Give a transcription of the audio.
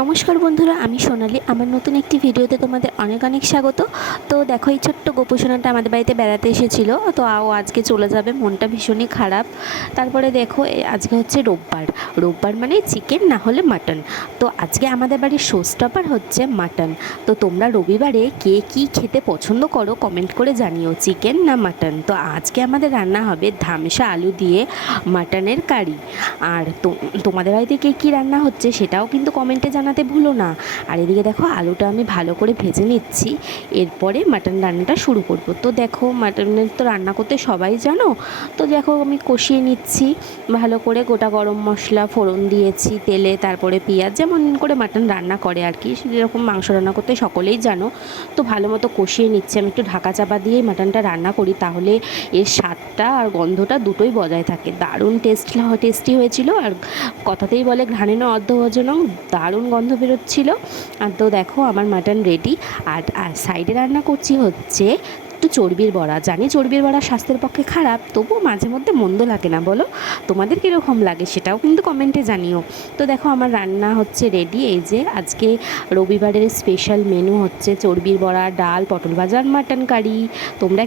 নমস্কার বন্ধুরা, আমি সোনালি। আমার নতুন একটি ভিডিওতে তোমাদের অনেক অনেক স্বাগত। তো দেখো, এই ছোট্ট গোপুসোনাটা আমাদের বাড়িতে বেড়াতে এসেছিলো। তো আজকে চলে যাবে, মনটা ভীষণই খারাপ। তারপরে দেখো, আজকে হচ্ছে রোববার। রোববার মানে চিকেন না হলে মাটন। তো আজকে আমাদের বাড়ির শোস্টপার হচ্ছে মাটন। তো তোমরা রবিবারে কে কী খেতে পছন্দ করো কমেন্ট করে জানিও, চিকেন না মাটন। তো আজকে আমাদের রান্না হবে ধামসা আলু দিয়ে মাটনের কারি। আর তোমাদের বাড়িতে কে কী রান্না হচ্ছে সেটাও কিন্তু কমেন্টে জানাতে ভুলো না। আর এদিকে দেখো, আলুটা আমি ভালো করে ভেজে নিচ্ছি, এরপরে মাটন রান্নাটা শুরু করব। তো দেখো, মাটনের তো রান্না করতে সবাই জানো। তো দেখো, আমি কষিয়ে নিচ্ছি ভালো করে, গোটা গরম মশলা ফোড়ন দিয়েছি তেলে, তারপরে পেঁয়াজ, যেমন করে মাটন রান্না করে আর কি, যেরকম মাংস রান্না করতে সকলেই জানো। তো ভালো মতো কষিয়ে নিচ্ছি। আমি একটু ঢাকা চাপা দিয়ে মাটনটা রান্না করি, তাহলে এর স্বাদটা আর গন্ধটা দুটোই বজায় থাকে। দারুণ টেস্টি হয়েছিল। আর কথাতেই বলে ঘ্রাণেন অর্ধভোজনং, দারুণ গন্ধ বেরোচ্ছিল। আর তো দেখো, আমার মাটন রেডি। আর সাইডে রান্না করছি হচ্ছে একটু চর্বির বড়া। জানি চর্বির বড়া স্বাস্থ্যের পক্ষে খারাপ, তবুও মাঝে মধ্যে মন্দ লাগে না, বলো? তোমাদের কীরকম লাগে সেটাও কিন্তু কমেন্টে জানিও। তো দেখো, আমার রান্না হচ্ছে রেডি। এই যে আজকে রবিবারের স্পেশাল মেনু হচ্ছে চর্বির বড়া, ডাল, পটল ভাজা আর মাটন কারি। তোমরা